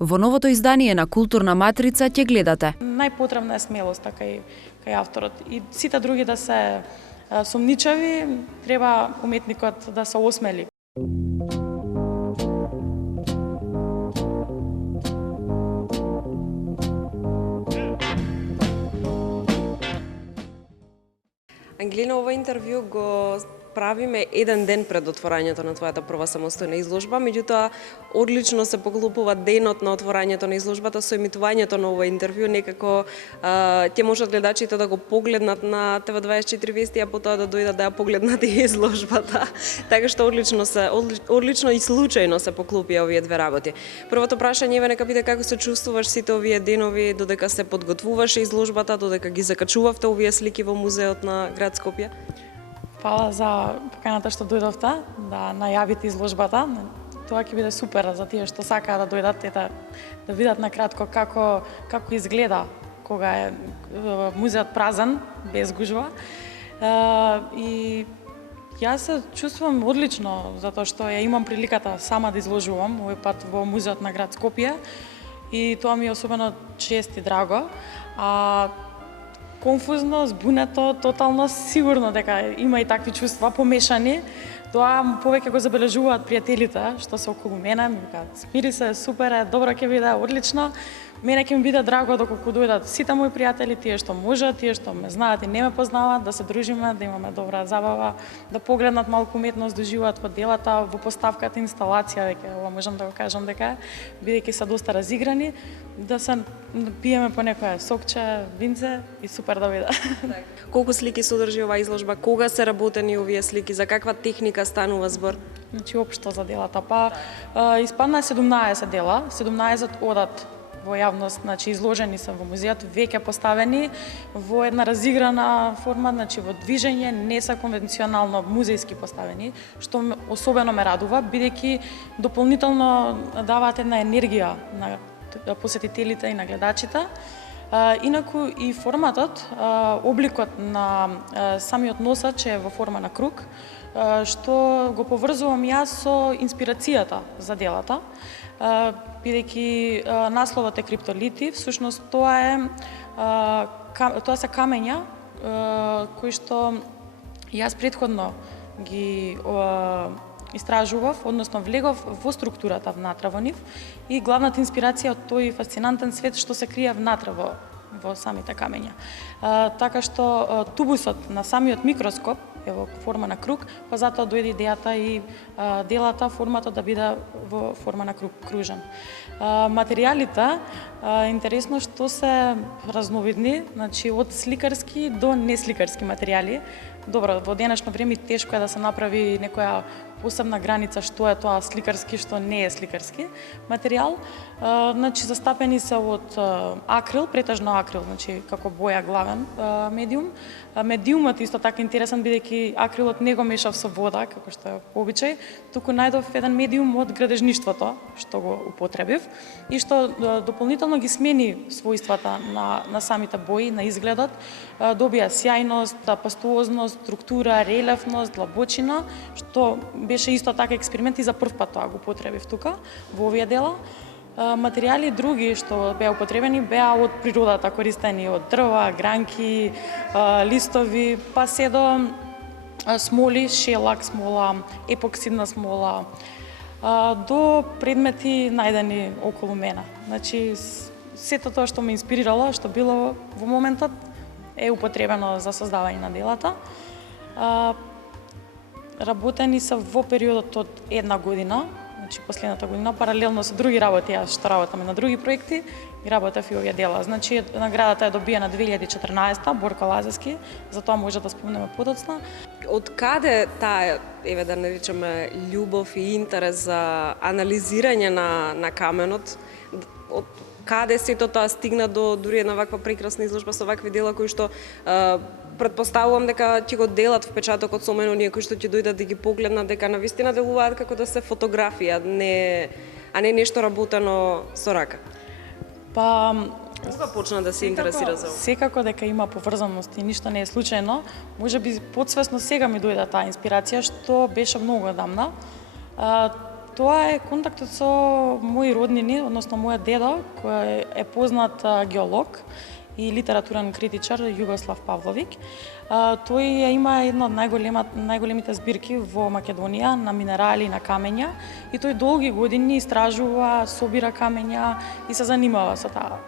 Во новото издание на Културна матрица ќе гледате. Најпотребна е смелоста кај авторот и сите други да се сумничави, треба уметникот да се осмели. Ангелина, ова интервју го правиме еден ден пред отворањето на твојата прва самостојна изложба, меѓутоа одлично се поклопува денот на отворањето на изложбата со емитувањето на ова интервју, некако ќе можат гледачите да го погледнат на ТВ24 вести, а потоа да дојдат да ја погледнат и изложбата. Така што одлично и случајно се поклопија овие две работи. Првото прашање е нека биде како се чувствуваш сите овие денови додека се подготвуваше изложбата, додека ги закачувавте овие слики во музеот на град Скопје? Фала за поканата што дојдовте да најавите изложбата. Тоа ќе биде супер за тие што сакаат да дојдат и да видат накратко како изгледа кога е музеот празен, без гужва. И јас се чувствувам одлично затоа што ја имам приликата сама да изложувам овој пат во музеот на град Скопје и тоа ми е особено чест и драго. Конфузно, збунето, тотално, сигурно дека има и такви чувства помешани. Тоа повеќе го забележуваат пријателите што се околу мене, ми кажат смири се, супер е, добро ќе биде, одлично. Мене ќе ми биде драго доколку дојдат сите мои пријатели, тие што можат, тие што ме знаат и не ме познаваат, да се дружиме, да имаме добра забава, да погледнат малку уметност, да живеат во делата, во поставката, инсталација, веќе ова можам да го кажам дека бидејќи се доста разиграни, да се пиеме по некое сокче, винце и супер да биде. Колку слики содржи оваа изложба? Кога се работени овие слики? За каква техника станува збор? Значи општо за делата, испадна 17 дела, 17 одат во јавност, значи изложени се во музеот, веќе поставени во една разиграна форма, значи во движење, не се конвенционално музејски поставени, што особено ме радува, бидејќи дополнително даваат една енергија на посетителите и на гледачите. Инаку и форматот, обликот на самиот носач е во форма на круг, што го поврзувам јас со инспирацијата за делата, бидејќи насловот е криптолити, всушност тоа се камења кои што јас претходно ги истражував, односно влегов во структурата внатре во нив и главната инспирација од тој фасцинантен свет што се крие внатре во самите камења. Така што тубусот на самиот микроскоп е во форма на круг, па затоа дојде идејата и делата, форматот да биде во форма на кружен. Материјалите, интересно што се разновидни, значи од сликарски до несликарски материјали. Добро, во денешно време тешко е да се направи некоја посебна граница што е тоа сликарски, што не е сликарски материјал. Значи застапени се од акрил, претежно акрил, значи како боја главен медиум. Медиумот исто така интересен бидејќи акрилот не го мешав со вода, како што е обичај, туку најдов еден медиум од градежништвото што го употребив и што дополнително ги смени својствата на самите бои, на изгледот, добија сјајност, пастуозност, структура, релефност, длабочина, што беше исто така експеримент и за прв пат тоа го употребив тука во овие дела. Материјали други што беа употребени беа од природата, користени од дрва, гранки, листови, па се до смоли, шелак смола, епоксидна смола, до предмети најдени околу мене. Значи, сето тоа што ме инспирирало, што било во моментот, е употребено за создавање на делата. Работени се во периодот од една година, значи последната година, паралелно со други работи, јас што работам на други проекти, и работев и овие дела. Значи, наградата е добиена 2014-та, Борко Лазевски, за тоа може да спомнеме подоцна. Од каде таа, да наричаме, љубов и интерес за анализирање на каменот, од каде сето тоа стигна до дури една ваква прекрасна изложба со вакви дела кои што претпоставувам дека ќе го делат впечатокот со мене оние кои што ќе дојдат да ги погледнат, дека навистина делуваат како да се фотографија, а не нешто работено со рака. Кога почна да се интересира за ова? Секако дека има поврзаност и ништо не е случајно. Можеби подсвесно сега ми дојде таа инспирација, што беше многу одамна. Тоа е контактот со мои роднини, односно мојот дедо, кој е познат геолог и литературен критичар Југослав Павловик. Тој има една од најголемите збирки во Македонија на минерали и на камења и тој долги години истражува, собира камења и се занимава со таа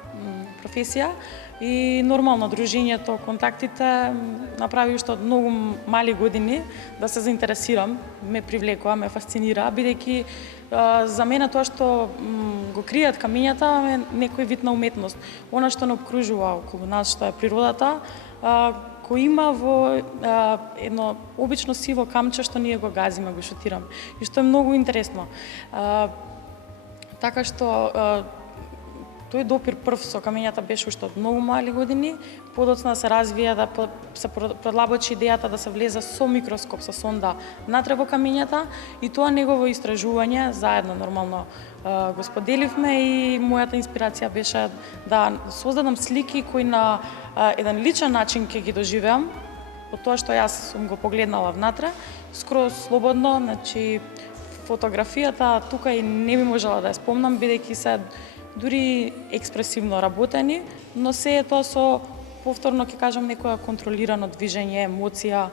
професија. И нормално дружењето, контактите направи уште од многу мали години да се заинтересирам, ме привлекува, ме фасцинира, бидејќи за мене тоа што го кријат камењата е некој вид на уметност. Она што не обкружува околу нас, што е природата, кој има во едно обично сиво камче што ние го газиме, го шутираме. И што е многу интересно. Така што тој допир прв со камењата беше уште од многу мали години, подоцна се развија да се продлабочи идејата да се влезе со микроскоп, со сонда натре во камењата и тоа негово истражување заедно нормално го споделивме и мојата инспирација беше да создадам слики кои на еден личен начин ќе ги доживеам од тоа што јас сум го погледнала внатре, скроз слободно, значи фотографијата тука и не би можела да ја спомнам бидејќи се дури експресивно работени, но се е тоа со повторно ќе кажам некоја контролирано движење, емоција,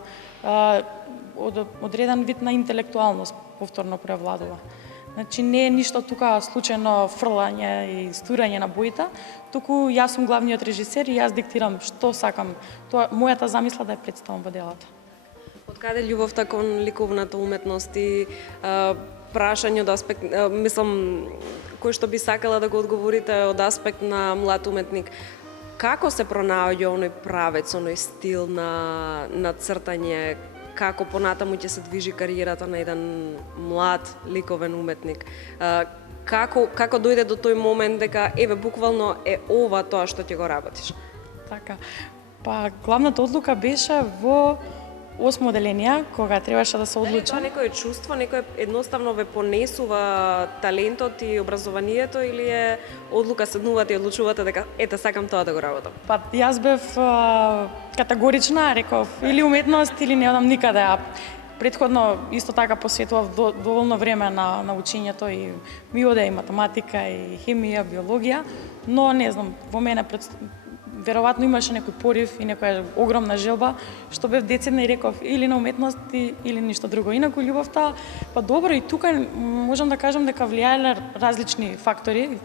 одреден вид на интелектуалност повторно превладува. Значи не е ништо тука случајно фрлање и стурање на боите, туку јас сум главниот режисер и јас диктирам што сакам. Тоа мојата замисла да ја представам во делото. Од каде љубовта кон ликовната уметност и прашање од аспект, мислам, кој што би сакала да го одговорите од аспект на млад уметник, како се пронаоѓа оној правец, оној стил на цртање, како понатаму ќе се движи кариерата на еден млад ликовен уметник? Како дојде до тој момент дека еве буквално е ова тоа што ќе го работиш? Така. Па главната одлука беше во 8 оделение, кога требаше да се одлучам. Дали тоа некое чувство, некој едноставно ве понесува талентот и образованието или е одлука седнувате и одлучувате дека ете сакам тоа да го работам? Па јас бев категорична, реков или уметност или не одам никаде. Претходно исто така посветував доволно време на учењето и ми оде и математика и хемија, биологија, но не знам, во мене веројатно имаше некој порив и некоја огромна желба, што бев децидна и реков или на уметност или ништо друго. Инаку љубовта, па добро и тука можам да кажам дека влијаеле различни фактори.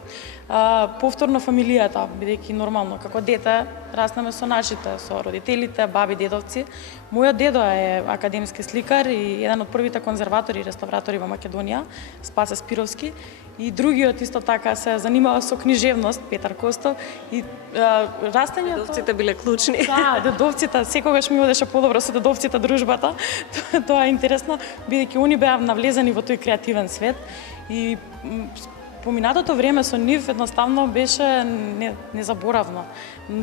Повторно фамилијата, бидејќи нормално како дете раснеме со нашите, со родителите, баби, дедовци. Мојот дедо е академски сликар и еден од првите конзерватори и реставратори во Македонија, Спасе Спировски. И другиот исто така се занимава со книжевност, Петар Костов. И растањето... Дедовците биле клучни. Да, дедовците, секогаш ми одеше подобро со дедовците дружбата. Тоа е интересно, бидејќи они беа навлезени во тој креативен свет. И поминатото време со нив едноставно беше незаборавно.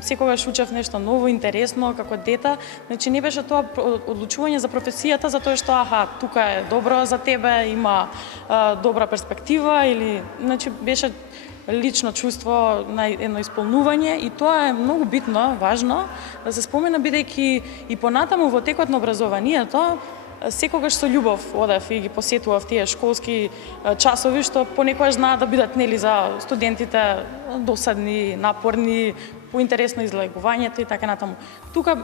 Секогаш учев нешто ново, интересно, како дете. Значи не беше тоа одлучување за професијата, затоа што тука е добро за тебе, има добра перспектива или значи беше лично чувство на едно исполнување и тоа е многу битно, важно да се спомена бидејќи и понатаму во текот на образованието секогаш со љубов одев и ги посетував тие школски часови што понекогаш знаат да бидат нели за студентите досадни, напорни, поинтересно излегувањето и така натаму. Тука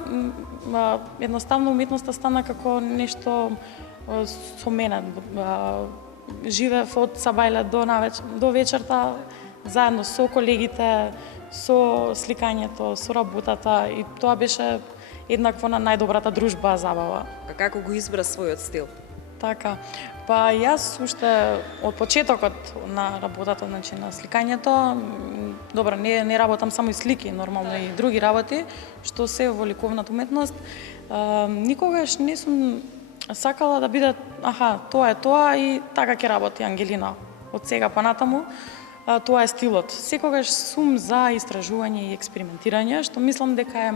едноставно уметноста стана како нешто со мене. Живеев од сабајле до вечерта заедно со колегите, со сликањето, со работата и тоа беше еднакво на најдобрата дружба, забава. Како го избра својот стил? Така. Па јас уште од почетокот на работата, значи на сликањето, добро, не работам само и слики, нормално и други работи, што се во ликовната уметност, никогаш не сум сакала да биде, тоа е тоа и така ќе работи Ангелина. Од сега па натаму, тоа е стилот. Секогаш сум за истражување и експериментирање, што мислам дека е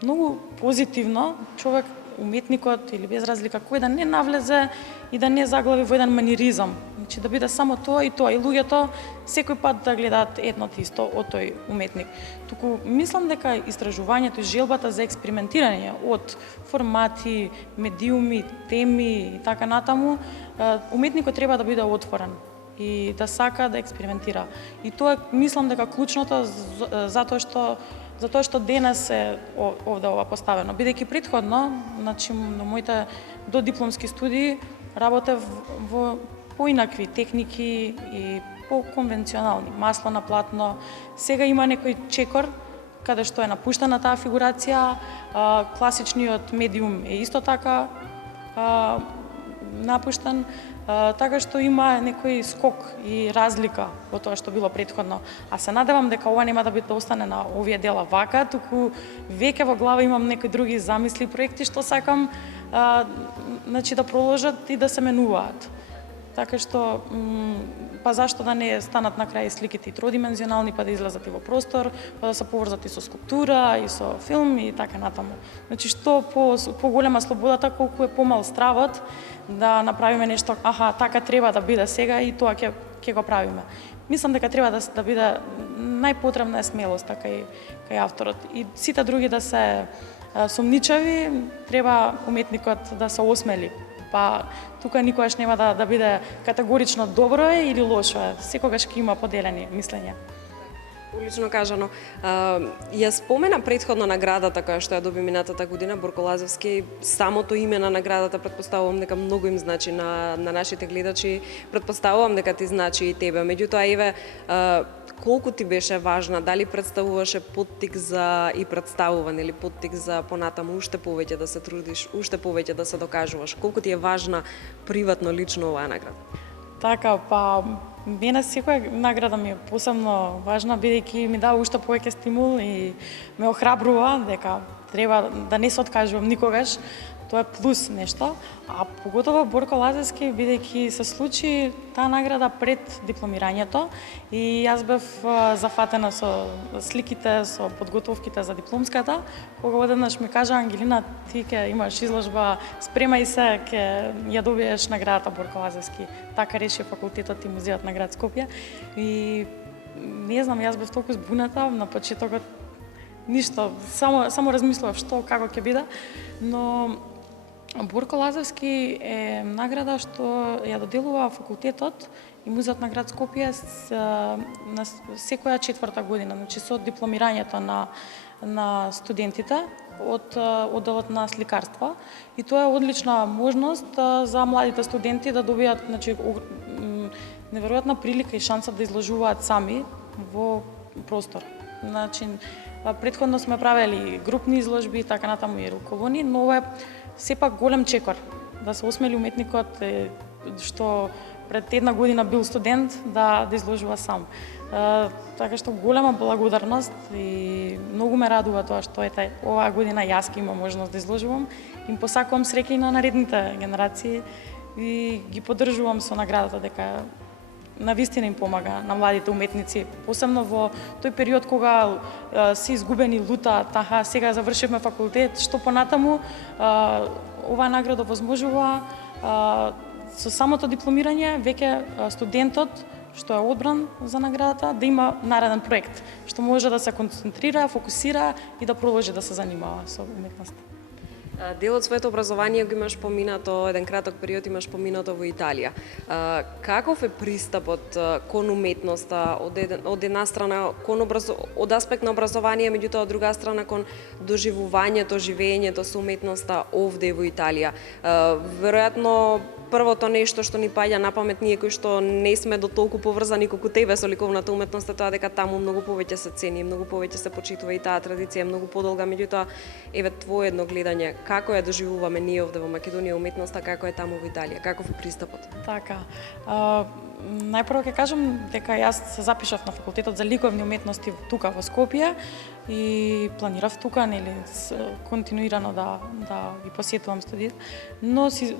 многу позитивно човек уметникот или без разлика кој да не навлезе и да не заглави во еден маниризам. Значи да биде само тоа и луѓето секој пат да гледаат едно те исто од тој уметник. Туку мислам дека истражувањето и желбата за експериментирање од формати, медиуми, теми и така натаму, уметникот треба да биде отворен и да сака да експериментира. И тоа мислам дека клучното затоа што денес е овде ова поставено. Бидејќи претходно, значи на моите додипломски студии работев во поинакви техники и по-конвенционални, масло на платно. Сега има некој чекор каде што е напуштена таа фигурација, класичниот медиум е исто така напуштен, така што има некој скок и разлика во тоа што било претходно. А се надевам дека ова нема да остане на овие дела вака, туку веќе во глава имам некои други замисли и проекти што сакам значи да проложат и да се менуваат. Така што, па зашто да не станат на крај сликите и тродимензионални, па да излезат и во простор, па да се поврзат и со скулптура, и со филм и така натаму. Значи, што поголема слободата, колку е помал стравот, да направиме нешто, така треба да биде сега и тоа ќе го правиме. Мислам дека треба да биде најпотребна е смелоста кај авторот. И сите други да се сумничави, треба уметникот да се осмели. Па тука никогаш нема да биде категорично добро е или лошо е. Секогаш ќе има поделени мислења. Одлично кажано. Ја спомена претходно наградата која што ја доби минатата година Борко Лазевски. Самото име на наградата претпоставувам дека многу им значи на нашите гледачи. Претпоставувам дека ти значи и тебе. Меѓутоа, Еве, колку ти беше важна, дали представуваше поттик за и представуван или поттик за понатаму уште повеќе да се трудиш, уште повеќе да се докажуваш? Колку ти е важна приватно, лично оваа награда? Така, па мене секоја награда ми е посебно важна, бидејќи ми дава уште повеќе стимул и ме охрабрува дека треба да не се откажувам никогаш. Тоа е плюс нешто, а поготово Борко Лазевски, бидејќи се случи таа награда пред дипломирањето и јас бев зафатена со сликите, со подготовките за дипломската, кога одеднаш ми кажа: Ангелина, ти ќе имаш изложба, спремај се, ќе ја добиеш наградата Борко Лазевски. Така реши факултетот и музеот на град Скопје. И не знам, јас бев толку збуната на почетокот, ништо, само размислував што, како ќе биде, но Борко Лазевски е награда што ја доделува факултетот и музеот на град Скопје на секоја четврта година, значи со дипломирањето на студентите од одделот на сликарство. И тоа е одлична можност за младите студенти да добијат, значи, неверојатна прилика и шанса да изложуваат сами во простор. Значи, претходно сме правели групни изложби и така натаму и руколони, но ова е сепак голем чекор да се осмели уметникот што пред една година бил студент да изложува сам. Така што голема благодарност и многу ме радува тоа што оваа година јас ќе имам можност да изложувам. Им посакувам среќа и на наредните генерации и ги поддржувам со наградата дека навистина им помага на младите уметници, посебно во тој период кога се изгубени, лутаат, сега завршивме факултет, што понатаму оваа награда возможува со самото дипломирање веќе студентот што е одбран за наградата да има нареден проект, што може да се концентрира, фокусира и да продолжи да се занимава со уметност. Дел од своето образование го имаш поминато, еден краток период имаш поминато во Италија. Каков е пристапот кон уметноста од една страна од аспект на образование, меѓутоа од друга страна кон доживувањето, живеењето со уметноста овде во Италија? Веројатно првото нешто што ни паѓа на памет ние кои што не сме до толку поврзани колку тебе со ликовната уметност е тоа дека таму многу повеќе се цени, многу повеќе се почитува и таа традиција е многу подолга, меѓутоа еве твое едно гледање, како ја доживуваме ние овде во Македонија уметноста, како е таму во Италија, каков е пристапот? Така, најпрво ќе кажам дека јас се запишав на факултетот за ликовни уметности тука во Скопје и планирав тука, нели, континуирано да ги посетувам студиите, но си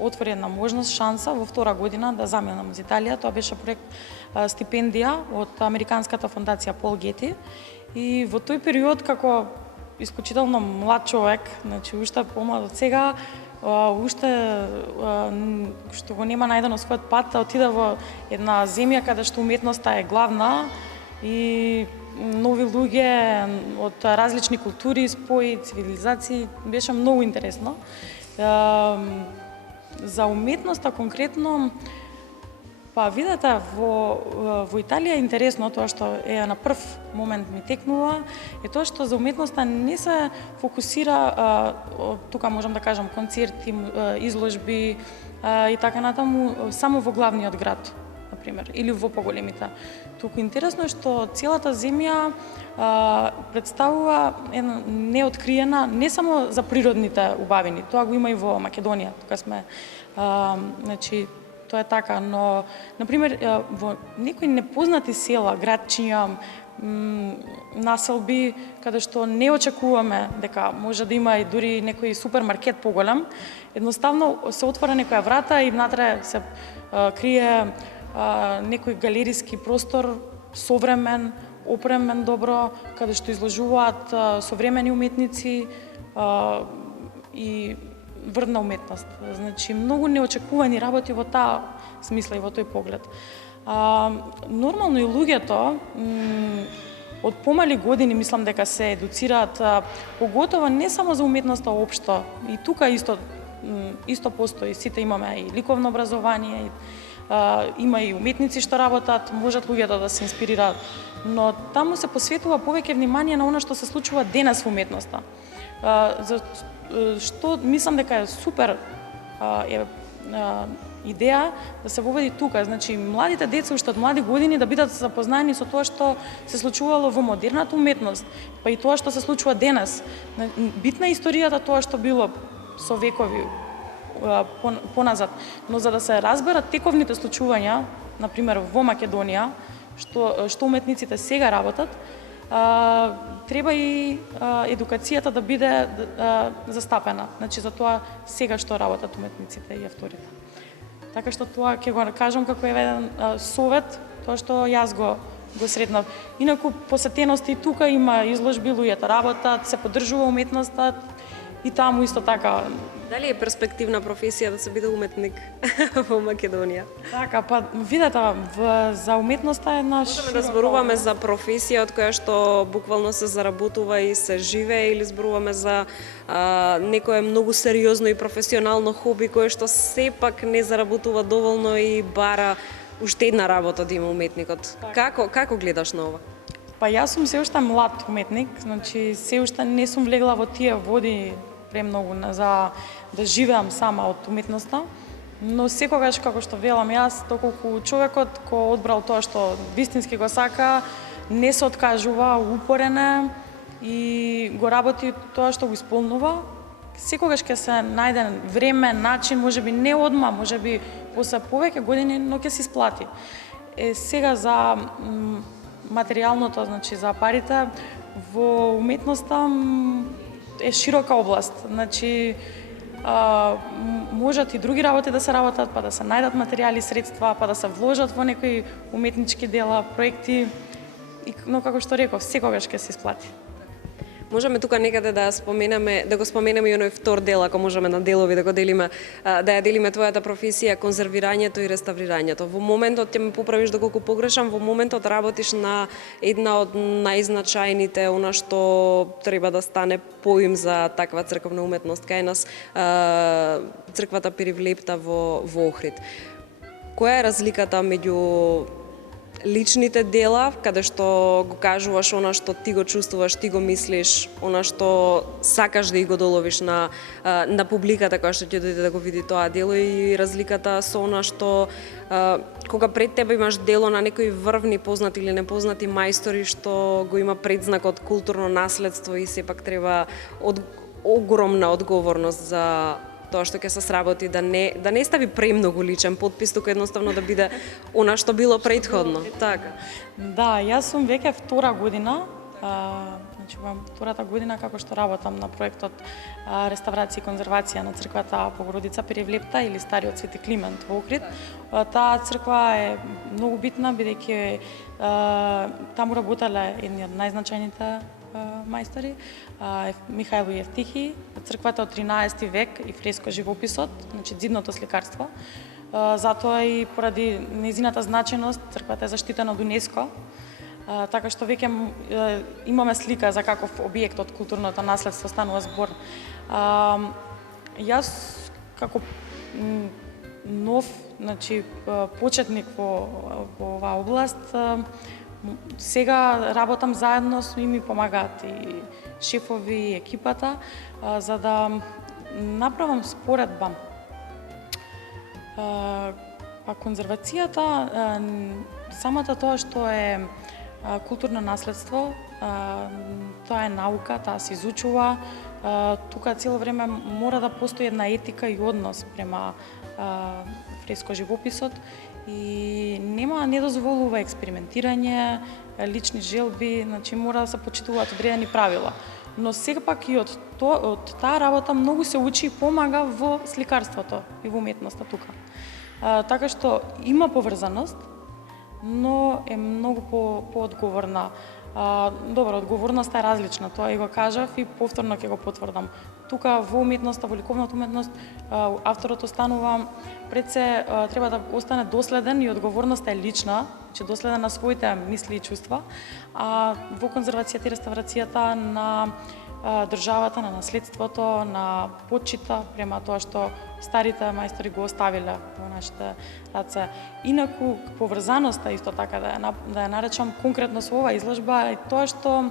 отвори една можност, шанса во втора година да заменам за Италија. Тоа беше проект стипендија од Американската фондација Пол Гети. И во тој период, како исклучително млад човек, значи уште помлад од сега, уште што го нема најдено својот пат, да отиде во една земја каде што уметноста е главна и нови луѓе од различни култури, спои, цивилизации, беше многу интересно. За уметноста конкретно, па видете, во Италија е интересно тоа што е на прв момент ми текнува, е тоа што за уметноста не се фокусира, тука можам да кажам, концерти, изложби и така натаму, само во главниот град, например, или во поголемите. Туку интересно е што целата земја представува една неоткриена, не само за природните убавини, тоа го има и во Македонија, тука сме, значи, тоа е така, но, например, во некои непознати села, градчиња, населби, каде што не очекуваме дека може да има и дури некој супермаркет поголем, едноставно се отвора некоја врата и внатре се крие некој галериски простор, современ, опремен добро, каде што изложуваат современи уметници и врвна уметност. Значи, многу неочекувани работи во таа смисла и во тој поглед. Нормално и луѓето од помали години мислам дека се едуцираат, поготово не само за уметноста општо, и тука исто постои, сите имаме и ликовно образование, има и уметници што работат, можат луѓето да се инспирираат, но таму се посветува повеќе внимание на она што се случува денес во уметноста. Што мислам дека е супер идеја да се воведи тука, значи младите деца уште од млади години да бидат запознаени со тоа што се случувало во модерната уметност, па и тоа што се случува денес. Битна е историјата тоа што било со векови поназад, но за да се разберат тековните случувања, например во Македонија, што уметниците сега работат, треба и едукацијата да биде застапена. Значи за тоа сега што работат уметниците и авторите. Така што тоа ќе го кажам како еден совет, тоа што јас го сретнав. Инаку посетености тука има изложби, луѓето работат, се поддржува уметноста и таму исто така. Дали е перспективна професија да се биде уметник во Македонија? Така, па видете, за уметноста е наш. Можеме да зборуваме за професија од која што буквално се заработува и се живее, или зборуваме за некое многу сериозно и професионално хоби кое што сепак не заработува доволно и бара уште една работа да има уметникот. Како гледаш на ова? Па јас сум се уште млад уметник, значи се уште не сум влегла во тие води премногу за да живеам сама од уметноста, но секогаш, како што велам јас, доколку човекот кој одбрал тоа што вистински го сака, не се откажува, упорен е и го работи тоа што го исполнува, секогаш ќе се најде време, начин, можеби не одма, можеби после повеќе години, но ќе се исплати. Сега за материјалното, значи за парите, во уметноста е широка област. Значи, можат и други работи да се работат, па да се најдат материјали, средства, па да се вложат во некои уметнички дела, проекти, но како што реков, секогаш ќе се исплати. Можеме тука некаде да го споменеме и оној втор дел, ако можеме на делови да го делиме, да ја делиме твојата професија, конзервирањето и реставрирањето. Во моментот ќе ме поправиш доколку погрешам, во моментот работиш на една од најзначајните, она што треба да стане поим за таква црковна уметност кај нас, црквата Перивлепта во Охрид. Која е разликата меѓу личните дела, каде што го кажуваш она што ти го чувствуваш, ти го мислиш, она што сакаш да и го доловиш на публиката која што ќе дојде да го види тоа дело, и разликата со она што кога пред тебе имаш дело на некои врвни познати или непознати мајстори што го има предзнак од културно наследство и сепак треба огромна одговорност за тоа што ќе се сработи, да не стави премногу личен подпис, туку едноставно да биде она што било претходно. Така. Да, јас сум веќе втора година, значи во втората година како што работам на проектот реставрација и конзервација на црквата Богородица Перивлепта или Стариот Свети Климент во Охрид. Таа црква е многу битна, бидејќи таму работеле едни од најзначајните мајстори, Михајло Евтихи, црквата од 13 век и фреско живописот, значи дзидното сликарство. Затоа и поради незината значеност црквата е заштитена од УНЕСКО, така што веќе имаме слика за каков објект од културното наследство станува збор. Јас како нов, значи почетник во оваа област, сега работам заедно и ми помагаат и шефови и екипата за да направам споредба. Па конзервацијата, самата тоа што е културно наследство, тоа е наука, таа се изучува, тука цело време мора да постои една етика и однос према фреско живописот и не дозволува експериментирање, лични желби, значи мора да се почитуваат одредени правила. Но сепак и од таа работа многу се учи и помага во сликарството и во уметноста тука. Така што има поврзаност, но е многу поодговорна. Добро, одговорноста е различна, тоа и го кажав и повторно ќе го потврдам. Тука во уметноста, во ликовната уметност, авторот останува пред се, треба да остане доследен и одговорноста е лична, че доследен на своите мисли и чувства, а во конзервацијата и реставрацијата на државата, на наследството, на почита према тоа што старите мајстори го оставиле во нашите раце. Инаку поврзаноста исто така да ја наречам конкретно со оваа изложба е тоа што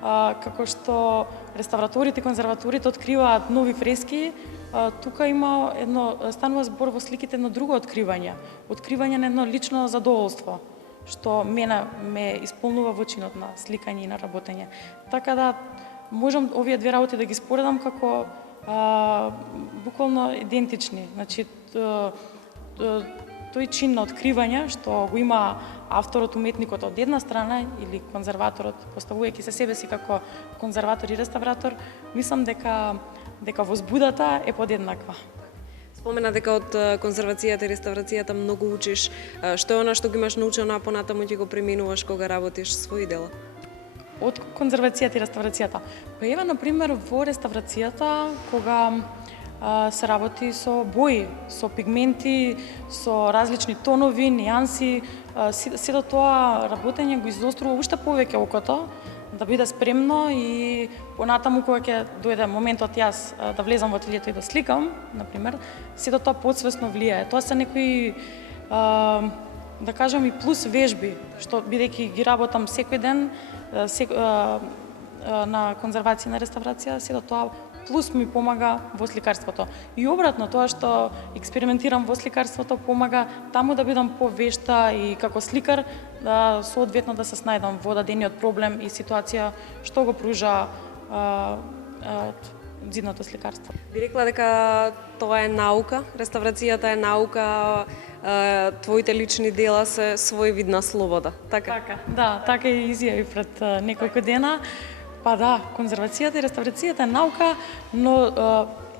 како што реставраторите и конзерваторите откриваат нови фрески, тука има станува збор во сликите едно друго откривање на едно лично задоволство, што мене ме исполнува во чинот на сликање и на работење. Така да можам овие две работи да ги споредам како буквално идентични. Значи, тој чин на откривање што го има авторот, уметникот од една страна или конзерваторот, поставувајќи се себе си како конзерватор и реставратор, мислам дека возбудата е подеднаква. Спомена дека од конзервацијата и реставрацијата многу учиш. Што е она што го имаш научено, а понатаму ќе го преминуваш кога работиш своји дела? Од конзервацијата и реставрацијата. Па еве, например, во реставрацијата, кога се работи со бои, со пигменти, со различни тонови, нијанси, сето тоа работење го изострува уште повеќе окото, да биде спремно и понатаму кога ќе дојде моментот јас да влезам во ателието и да сликам, например, сето тоа подсвесно влијае. Тоа се некои да кажам и плюс вежби, што бидејќи ги работам секој ден на конзервација, на реставрација, сето тоа плюс ми помага во сликарството. И обратно, тоа што експериментирам во сликарството помага таму да бидам повешта и како сликар да соодветно да се снајдам во дадениот проблем и ситуација што го пружа дзидното сликарство. Би рекла дека тоа е наука, реставрацијата е наука, твоите лични дела се свој вид на слобода, така? Така и изјави пред неколку дена. Па да, конзервацијата и реставрацијата е наука, но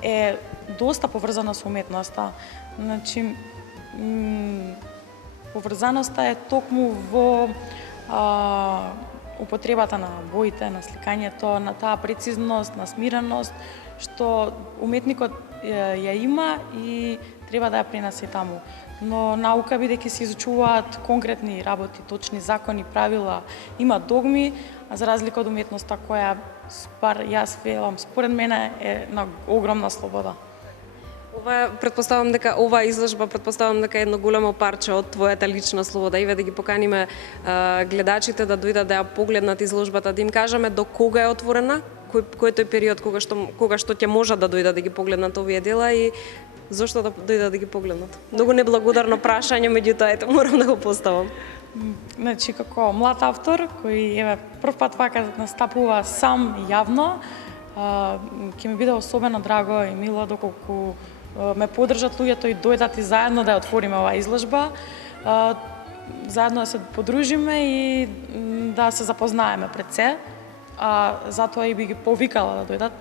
е доста поврзана со уметноста. Значи, поврзаноста е токму во употребата на боите, на сликањето, на таа прецизност, на смиреност, што уметникот ја има и треба да ја пренесе таму. Но наука, бидејќи се изучуваат конкретни работи, точни закони, правила, има догми, а за разлика од уметноста која, јас велам, според мене е на огромна слобода. Предпоставам дека оваа изложба е едно големо парче од твојата лична слобода. Иве да ги поканиме гледачите да дојдат да ја погледнат изложбата, да им кажеме до кога е отворена, кој е тој период кога што ќе можат да дојдат да ги погледнат овие дела и зошто да дојдат да ги погледнат. Многу неблагодарно прашање, меѓутоа ето морам да го поставам. Значи, како млад автор, кој еве прв пат вака настапува сам јавно, ќе ми биде особено драго и мило доколку ме поддржат луѓето и дојдат и заедно да ја отвориме оваа изложба, заедно да се подружиме и да се запознаеме пред се, затоа и би ги повикала да дојдат.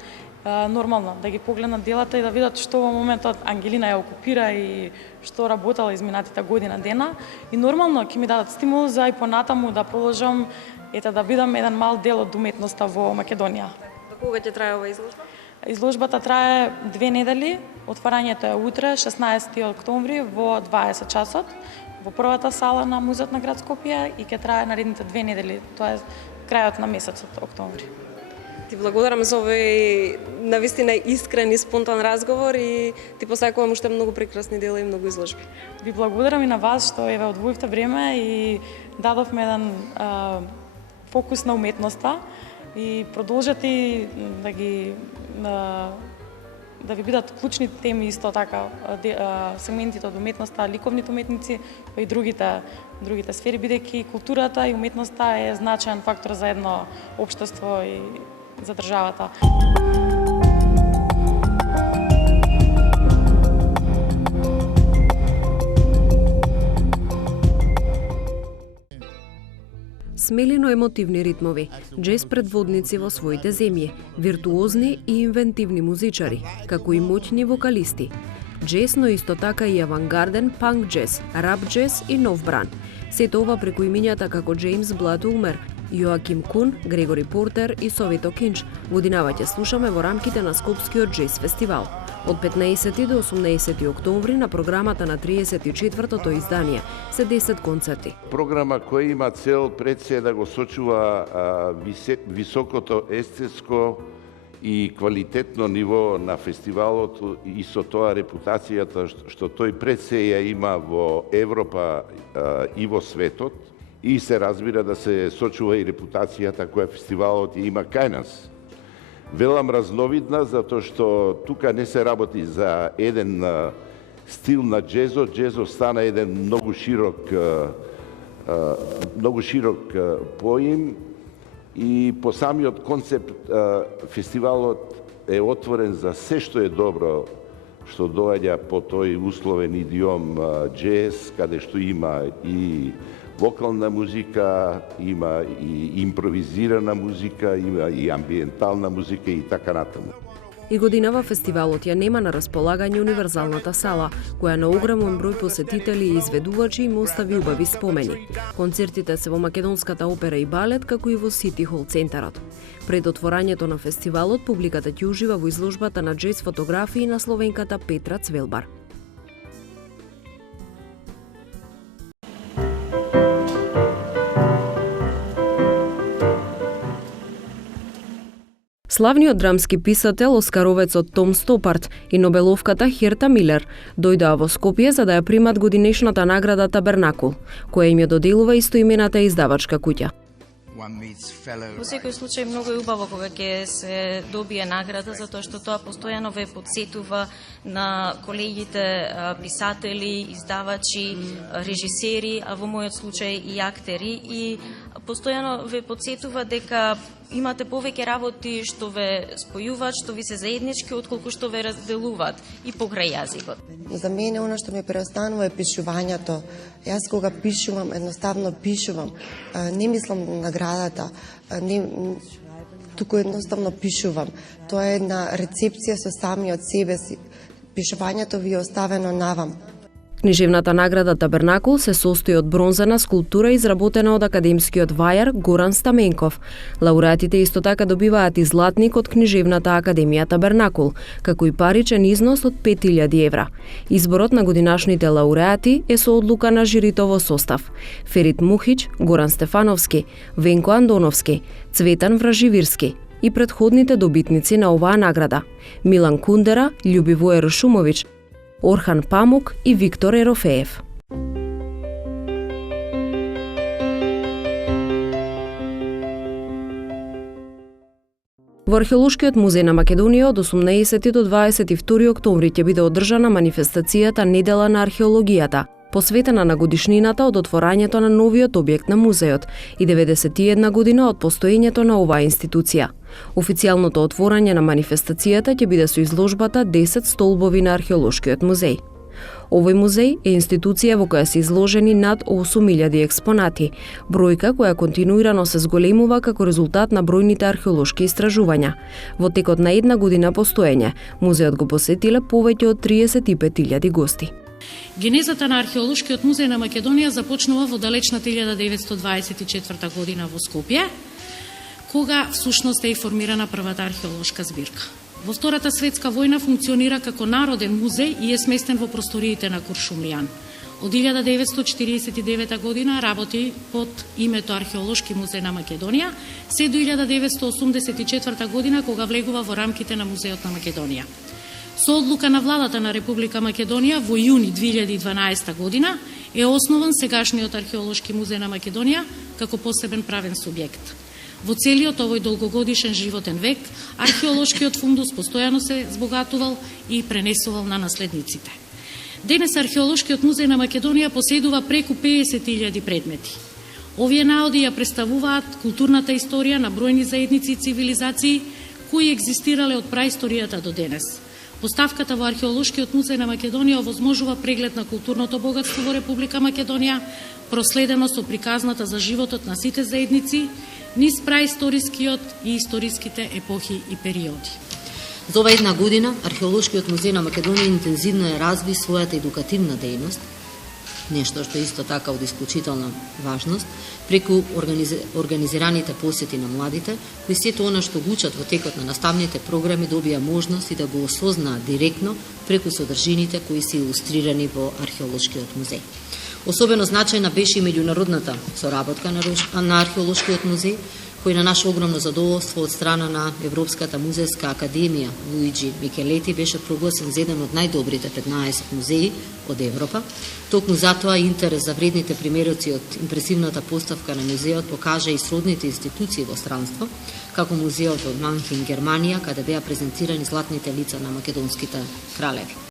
нормално да ги погледнат делата и да видат што во моментот Ангелина ја окупира и што работела изминатите година дена. И нормално ќе ми дадат стимул за и понатаму да продолжам да бидам еден мал дел од уметноста во Македонија. До кога ќе трае оваа изложба? Изложбата трае 2 недели. Отварањето е утре, 16 октомври во 20 часот во првата сала на Музеот на град Скопје и ќе трае наредните 2 недели, тоа е крајот на месецот октомври. Ти благодарам за овој навистина искрен и спонтан разговор и ти посакувам уште многу прекрасни дела и многу изложби. Ви благодарам и на вас што еве одвоивте време и дадовме еден фокус на уметноста и продолжете да ви бидат клучни теми исто така сегментите од уметноста, ликовните уметници, па и другите сфери, бидејќи културата и уметноста е значаен фактор за едно општество и за државата. Смелено емотивни ритмови, џез предводници во своите земји, виртуозни и инвентивни музичари, како и моќни вокалисти. Џез, но исто така и авангарден панк џез, рап џез и нов бран. Сето ова преку имињата како Джеймс Блад Умер, Јоаким Кун, Грегори Портер и Совито Кинч, годинава ќе слушаме во рамките на Скопскиот џез фестивал. Од 15 до 18 октомври на програмата на 34-тото издание се 10 концерти. Програма која има цел пред се да го сочува високото естетско и квалитетно ниво на фестивалот и со тоа репутацијата што тој пред се ја има во Европа и во светот, и се разбира да се сочува и репутацијата која фестивалот има кај нас. Велам разновидна, затоа што тука не се работи за еден стил на џезот. Џезот стана еден многу широк поим и по самиот концепт фестивалот е отворен за се што е добро што доаѓа по тој условен идиом џез, каде што има и вокална музика, има и импровизирана музика, има и амбиентална музика и така натаму. И годинава фестивалот ја нема на располагање универзалната сала, која на огромен број посетители и изведувачи им остави убави спомени. Концертите се во Македонската опера и балет, како и во Сити Хол центарот. Пред отворањето на фестивалот, публиката ќе ужива во изложбата на џез фотографии на словенката Петра Цвелбар. Славниот драмски писател, оскаровецот Том Стопарт и нобеловката Херта Милер дојдоа во Скопје за да ја примат годинешната награда Табернакул, која им ја доделува истоимената издавачка куќа. Во секој случај многу е убаво кога ќе се добие награда, затоа што тоа постојано ве потсетува на колегите писатели, издавачи, режисери, а во мојот случај и актери, и постојано ве потсетува дека имате повеќе работи што ве спојуваат, што ви се заеднички, отколку што ве разделуваат и покрај јазикот. За мене она што ми преостанува е пишувањето. Јас кога пишувам, едноставно пишувам. Не мислам на наградата, туку едноставно пишувам. Тоа е една рецепција со самиот себе си. Пишувањето ви е оставено навам. Книжевната награда Табернакул се состои од бронзана скулптура изработена од академскиот вајар Горан Стаменков. Лауреатите исто така добиваат и златник од Книжевната академија Табернакул, како и паричен износ од 5000 евра. Изборот на годинашните лауреати е со одлука на жирито во состав: Ферит Мухич, Горан Стефановски, Венко Андоновски, Цветан Враживирски и претходните добитници на оваа награда: Милан Кундера, Љубивоер Шумович, Орхан Памук и Виктор Ерофеев. Во Археолошкиот музеј на Македонија од 18 до 22 октомври ќе биде одржана манифестацијата Недела на археологијата, посветена на годишнината од отворањето на новиот објект на музеот и 91 година од постоењето на оваа институција. Официјалното отворање на манифестацијата ќе биде со изложбата 10 столбови на Археолошкиот музеј. Овој музеј е институција во која се изложени над 8.000 експонати, бројка која континуирано се зголемува како резултат на бројните археолошки истражувања. Во текот на една година постоење, музеот го посетиле повеќе од 35.000 гости. Генезата на Археолошкиот музеј на Македонија започнува во далечната 1924 година во Скопје, кога всушност е и формирана првата археолошка збирка. Во Втората светска војна функционира како народен музеј и е сместен во просториите на Куршумлијан. Од 1949 година работи под името Археолошки музеј на Македонија, се до 1984 година кога влегува во рамките на Музеот на Македонија. Со одлука на владата на Република Македонија во јуни 2012 година е основан сегашниот Археолошки музеј на Македонија како посебен правен субјект. Во целиот овој долгогодишен животен век, археолошкиот фундус постојано се збогатувал и пренесувал на наследниците. Денес Археолошкиот музеј на Македонија поседува преку 50.000 предмети. Овие наоди ја представуваат културната историја на бројни заедници и цивилизации кои екзистирале од праисторијата до денес. Поставката во Археолошкиот музеј на Македонија овозможува преглед на културното богатство во Република Македонија, проследено со приказната за животот на сите заедници, низ праисторискиот и историските епохи и периоди. За ова една година Археолошкиот музеј на Македонија интензивно ја разви својата едукативна дејност, нешто што исто така од исклучителна важност, преку организираните посети на младите, кои сето она што го учат во текот на наставните програми добија можност и да го осознаат директно преку содржините кои се илустрирани во Археолошкиот музеј. Особено значајна беше и меѓународната соработка на Археолошкиот музеј, кој на наше огромно задоволство од страна на Европската музејска академија Луиджи Микелети беше прогласен за еден од најдобрите 15 музеи од Европа. Токму затоа интерес за вредните примероци од импресивната поставка на музеот покажа и сродните институции во странство, како музеот во Манхин, Германија, каде беа презентирани златните лица на македонските кралеви.